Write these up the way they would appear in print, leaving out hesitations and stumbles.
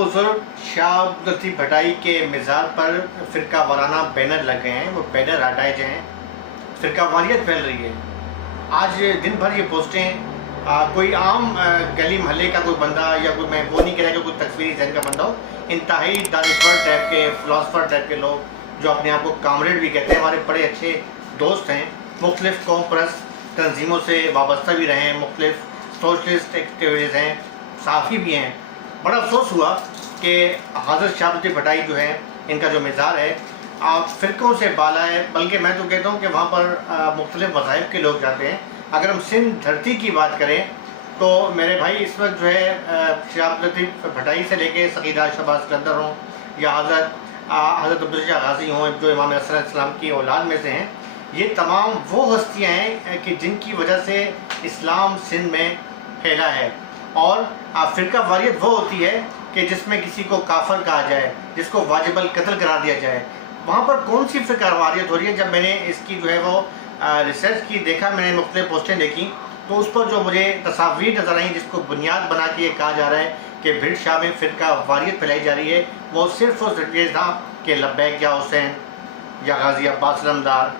बुजुर्ग शाह लतीफ़ भटाई के मज़ार पर फ़िरका वाराना बैनर लग गए हैं। वो बैनर हटाए जाएँ, फ़िरका वारियत फैल रही है। आज दिन भर ये पोस्टें कोई आम गली महल्ले का कोई बंदा या कोई, मैं वो नहीं कह रहा कि कोई तस्वीरी जहन का बंदा हो, इंतहाई दानिश्वर टाइप के, फ़िलासफ़र टाइप के लोग जो अपने आप को कामरेड भी कहते हैं, हमारे बड़े अच्छे दोस्त हैं, मुख्तलिफ़ कौम परस्त तंजीमों से वाबस्ता भी रहे हैं, मुख्तलिफ़ सोशलिस्ट एक्टिविटीज़ हैं, साफ़ी भी हैं। बड़ा अफसोस हुआ कि हज़रत शाह लतीफ़ भटाई जो है, इनका जो मज़ार है फ़िरक़ों से बाला है, बल्कि मैं तो कहता हूँ कि वहाँ पर मुख्तलिफ़ मज़ाहिब के लोग जाते हैं। अगर हम सिंध धरती की बात करें तो मेरे भाई इस वक्त जो है शाह लतीफ़ भटाई से लेके सकीदा शहबाज कलंदर हों या हज़रत अब्दुल शाह गाज़ी हों, जो इमाम हसन इस्लाम की औलाद में से हैं, ये तमाम वो हस्तियाँ हैं कि जिनकी वजह से इस्लाम सिंध में फैला है। और फ़िरका वारियत वो होती है कि जिसमें किसी को काफर कहा जाए, जिसको वाजिबल कत्ल करार दिया जाए। वहाँ पर कौन सी फ़िरका वारियत हो रही है? जब मैंने इसकी जो है वो रिसर्च की, देखा, मैंने मुख्तलिफ़ पोस्टें देखी, तो उस पर जो मुझे तस्वीर नज़र आई जिसको बुनियाद बना के ये कहा जा रहा है कि भिंड शाह में फ़िरका वारियत फैलाई जा रही है, वो सिर्फ़ और सिर्फ ये था कि लब्बैक या हुसैन या गाज़ी अब्बास लमदार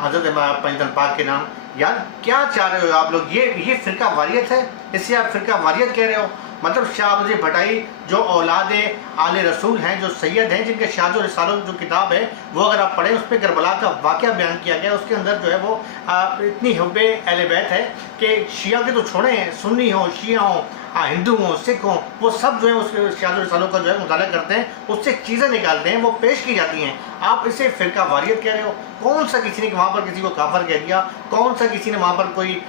हज़रत पंजतन पाक के नाम। यार क्या चाह रहे हो आप लोग? ये फ़िरका वारियत है, इससे आप फ़िरका वारियत कह रहे हो? मतलब शाह लतीफ़ भटाई जो औलाद आले रसूल हैं, जो सैयद हैं, जिनके शाह रिसालों जो किताब है वो अगर आप पढ़ें, उस पर करबला का वाक़या बयान किया गया। उसके अंदर जो है वो इतनी हुब्बे अहले बैत है कि शिया के तो छोड़ें, सुन्नी हों, शिया हों, हिंदू हों, सिख हों, वो सब जो है उसके शाह रिसालों का जो है मुताला करते हैं, उससे चीज़ें निकालते हैं, वो पेश की जाती हैं। आप इसे फ़िरका वारियत कह रहे हो? कौन सा किसी ने वहाँ पर किसी को काफर कह दिया? कौन सा किसी ने वहाँ पर कोई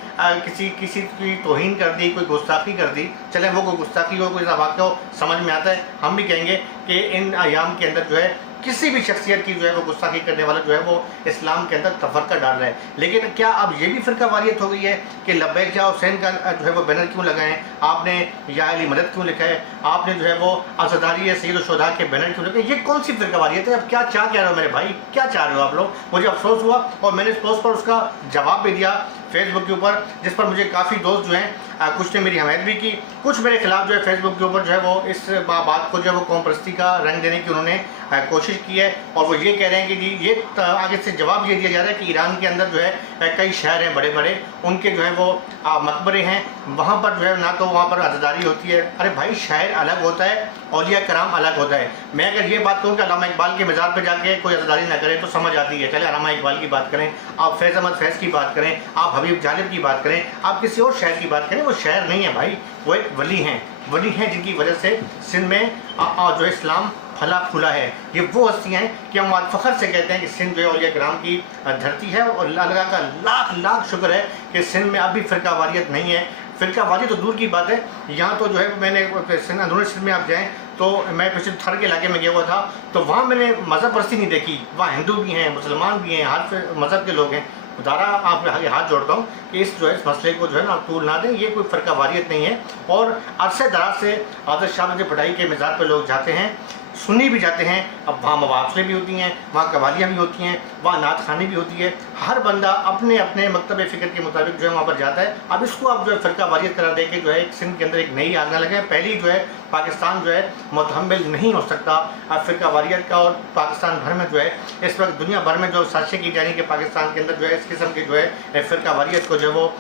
किसी की तौहीन कर दी, कोई गुस्ताखी कर दी? चलें वो कोई गुस्ताखी हो, कोई वाक़या हो, समझ में आता है। हम भी कहेंगे कि इन अयाम के अंदर जो है किसी भी शख्सियत की जो है वो गुस्ताखी करने वाला जो है वो इस्लाम के अंदर तफरका डाल रहा है। लेकिन क्या अब ये भी फ़िरका वारियत हो गई है कि लब्बैक या हुसैन का जो है वो बैनर क्यों लगाएं, आपने या अली मदद क्यों लिखा है, आपने जो है वो अज़दारी सैयद शुहदा के बैनर क्यों लिखा है? ये कौन सी फ़िरका वारियत है? अब क्या कह रहे हो मेरे भाई? क्या चाह रहे हो आप लोग? मुझे अफसोस हुआ और मैंने इस पोस्ट पर उसका जवाब भी दिया फेसबुक के ऊपर, जिस पर मुझे काफ़ी दोस्त जो हैं कुछ ने मेरी हमायत भी की, कुछ मेरे खिलाफ जो है फेसबुक के ऊपर जो है वो इस बात को जो है वो कौम परस्ती का रंग देने की उन्होंने कोशिश की है। और वो ये कह रहे हैं कि जी ये आगे से जवाब ये दिया जा रहा है कि ईरान के अंदर जो है कई शहर हैं बड़े बड़े, उनके जो है वो मकबरे हैं, वहाँ पर जो है ना तो वहाँ पर अज़दारी होती है। अरे भाई, शहर अलग होता है, औलिया कराम अलग होता है। मैं अगर ये बात कहूँ कि अल्लामा इकबाल के मज़ार पर जाके कोई अज़दारी ना करे तो समझ आती है। चले अल्लामा इकबाल की बात करें, आप फैज़ अहमद फैज़ की बात करें, आप हबीब जालिब की बात करें, आप किसी और शहर की बात करें, वो शहर नहीं है भाई, वो एक वली हैं जिनकी वजह से सिंध में जो इस्लाम फला फूला है। ये वो हस्तियाँ हैं कि हम आज फ़ख्र से कहते हैं कि सिंध जो है औलिया कराम की धरती है। और अल्लाह का लाख लाख शुक्र है कि सिंध में अभी फ़िरका वारियत नहीं है। फ़िरका वारियत तो दूर की बात है, यहाँ तो जो है मैंने अंदरूनी सिंध में आप जाएँ तो मैं पिछले थर के इलाके में गया हुआ था, तो वहाँ मैंने मज़हब परस्ती नहीं देखी। वहाँ हिंदू भी हैं, मुसलमान भी हैं, हर मज़हब के लोग हैं। खुदारा आप आगे हाथ जोड़ता हूँ कि इस मसले को जो है ना तूल ना दें। ये कोई फ़िरका वारियत नहीं है। और अरसे दराज से हज़रत शाह लतीफ़ भटाई के मज़ार पर लोग जाते हैं, सुन्नी भी जाते हैं। अब वहाँ मवाफ़िलें भी होती हैं, वहाँ कवालियाँ भी होती हैं, वहाँ नात खानी भी होती है। हर बंदा अपने अपने मकतब फ़िक्र के मुताबिक जो है वहाँ पर जाता है। अब इसको आप जो है फ़िरका वारियत करार दे के जो है एक सिंध के अंदर एक नई आग न लगे। पहली जो है पाकिस्तान जो है मुतहम्मिल नहीं हो सकता फ़िरका वारियत का। और पाकिस्तान भर में जो है इस वक्त दुनिया भर में जो साजिशें की जा रही कि पाकिस्तान के अंदर जो है इस किस्म की जो है फ़िरका वारियत को जो है वो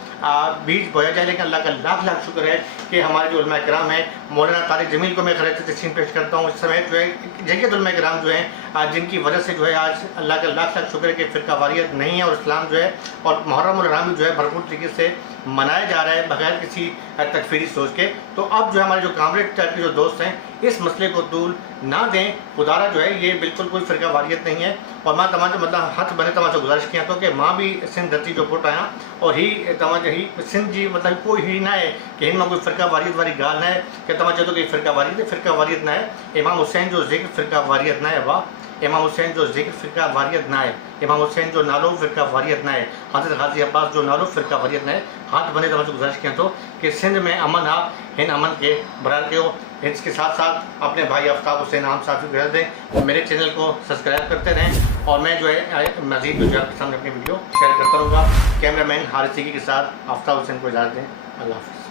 बीज बोया जाए। लेकिन अल्लाह का लाख लाख शुक्र है कि हमारे जो उलमा कराम हैं, मौलाना तारिक जमील को मैं खैर तस्लीम पेश करता हूँ, इस समय जो है जगह उलमा कराम जो हैं जिनकी वजह से जो है आज अल्लाह का लाख लाख शुक्र है कि फ़िरका वारियत नहीं है। और इस्लाम जो है और मुहर्रम और रमज़ान जो है भरपूर तरीके से मनाया जा रहा है बगैर किसी तकफीरी सोच के। तो अब जो है हमारे जो कामरेड टाइप के जो दोस्त हैं इस मसले को तूल ना दें। खुदारा जो है ये बिल्कुल कोई फ़िरका वारियत नहीं है। और मैं तमाम मतलब हाथ बने तमाम गुजारिश किया तो कि माँ भी सिंध धरती जो पुट आया और ही तमाम ही सिंध जी मतलब कोई ही ना है कि इनमें कोई फ़िरका वारियत वाली गाल ना है कि तमाम तो कि फ़िरका वारियत ना है। इमाम हुसैन जो ज़िक्र फ़िरका वारियत ना है, वाह, इमाम हुसैन जो ज़िक्र फ़िरका वारियत ना है, इमाम हुसैन जो नालो फ़िरका वारियत ना है, हज़रत गाज़ी अब्बास जो नालो फ़िरका वारियत ना है। हाथ बने तमाम गुजारिश किया तो कि सिंध में अमन हा, इन अमन के बरार के हो। इसके साथ साथ अपने भाई आफ्ताब हुसैन आम साथी भेज दें और मेरे चैनल को सब्सक्राइब करते रहें। और मैं जो है मज़ीद जो आपके सामने अपनी वीडियो शेयर करता रहूँगा। कैमरामैन हारिस सिद्दीकी के साथ आफ्ताब हुसैन को इजाज़त दें। अल्लाह हाफ़िज़।